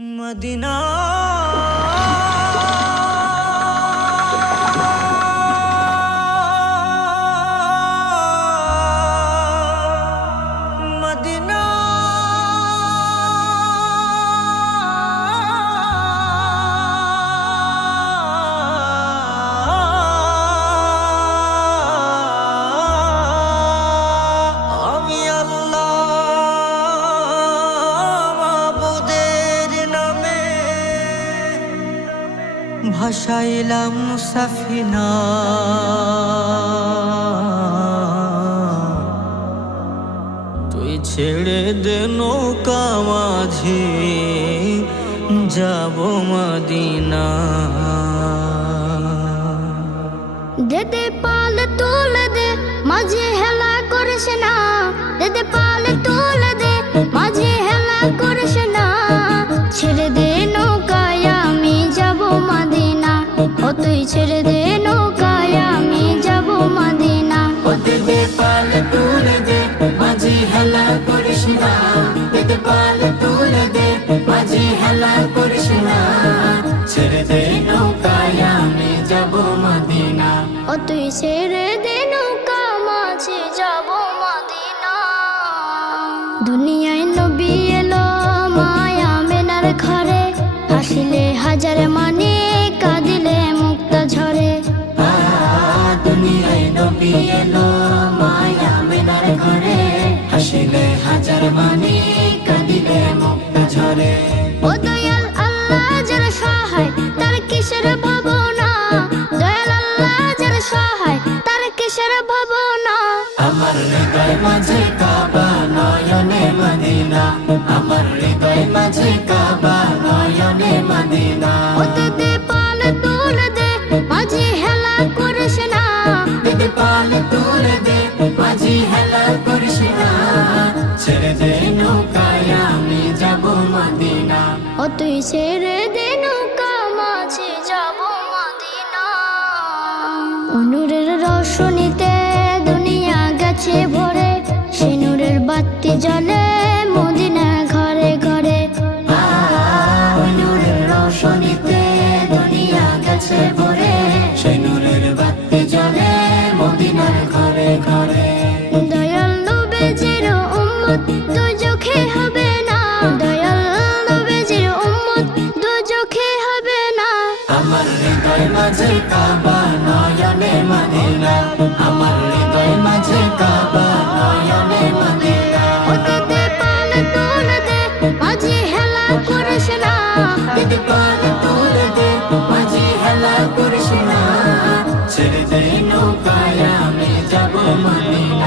Medina Medina আমি আল্লাহ মাবুদের নামে ভাসাইলাম সাফিনা, তুই ছেড়ে দে নৌকা মাঝি যাব মদিনা। দেদে পাল তুলে দে মাঝে হেলা করিস না, দেদে পাল তুলে দে মাঝে হেলা করিস না। ছেড়ে দে নৌকায় আমি যাব মদিনা, ও তুই ছেড়ে দে নৌকায় আমি যাব মদিনা। ও দেদে পাল তুলে দে মাঝি হেলা করিস না, দেদে পাল তুলে দে মাঝি হেলা করিস না। ছেড়ে দে নৌকায় আমি যাব মদিনা, ও তুই ছেড়ে দে নৌকা মাঝে যাব মদিনা। দুনিয়ায় নবী এলো মায়া মেনার ঘরে, হাসিলে হাজার মানে কাঁদিলে মুক্তা ঝরে। দুনিয়ায় নবী এলো মায়া মেনার ঘরে, হাসিলে হাজার মানে কাঁদিলে মুক্তা ঝরে। ও দয়াল আল্লাহ যার সহায় তার কিসের ভাবনা, দয়াল আল্লাহ যার সহায় তার কিসের ভাবনা। আমার হৃদয় মাঝে কাবা নয়নে মদিনা, আমার হৃদয় মাঝে কাবা নয়নে মদিনা। ও দেদে পাল তুলে দে মাঝে হেলা করিস না, দেদে পাল তুলে দে মাঝি হেলা করিস না। ছেড়ে দে নৌকায় আমি যাব মদিনা, ও তুই ছেড়ে দে নৌকা মাঝে যাব মদিনা। নূরের রোশনীতে দুনিয়া গেছে ভরে, সে নূরের বাতি জ্বলে মদিনা ঘরে ঘরে। নূরের রোশনীতে দুনিয়া গেছে ভরে, সেই নূরের বাতি জ্বলে মদিনার ঘরে ঘরে। দয়াল নবীজির উম্মত দুজখে হবে না, দয়াল নবীজির উম্মত দুজখে হবে না। আমার হৃদয় মাঝে কাবা নয়নে মদিনা, আমার হৃদয় মাঝে কাবা নয়নে মদিনা। ও দেদে পাল তুলে দে মাঝে হেলা করিস না, দেদে পাল তুলে দে মাঝি হেলা করিস না। ছেড়ে দে নৌকায় আমি যাব মদিনা,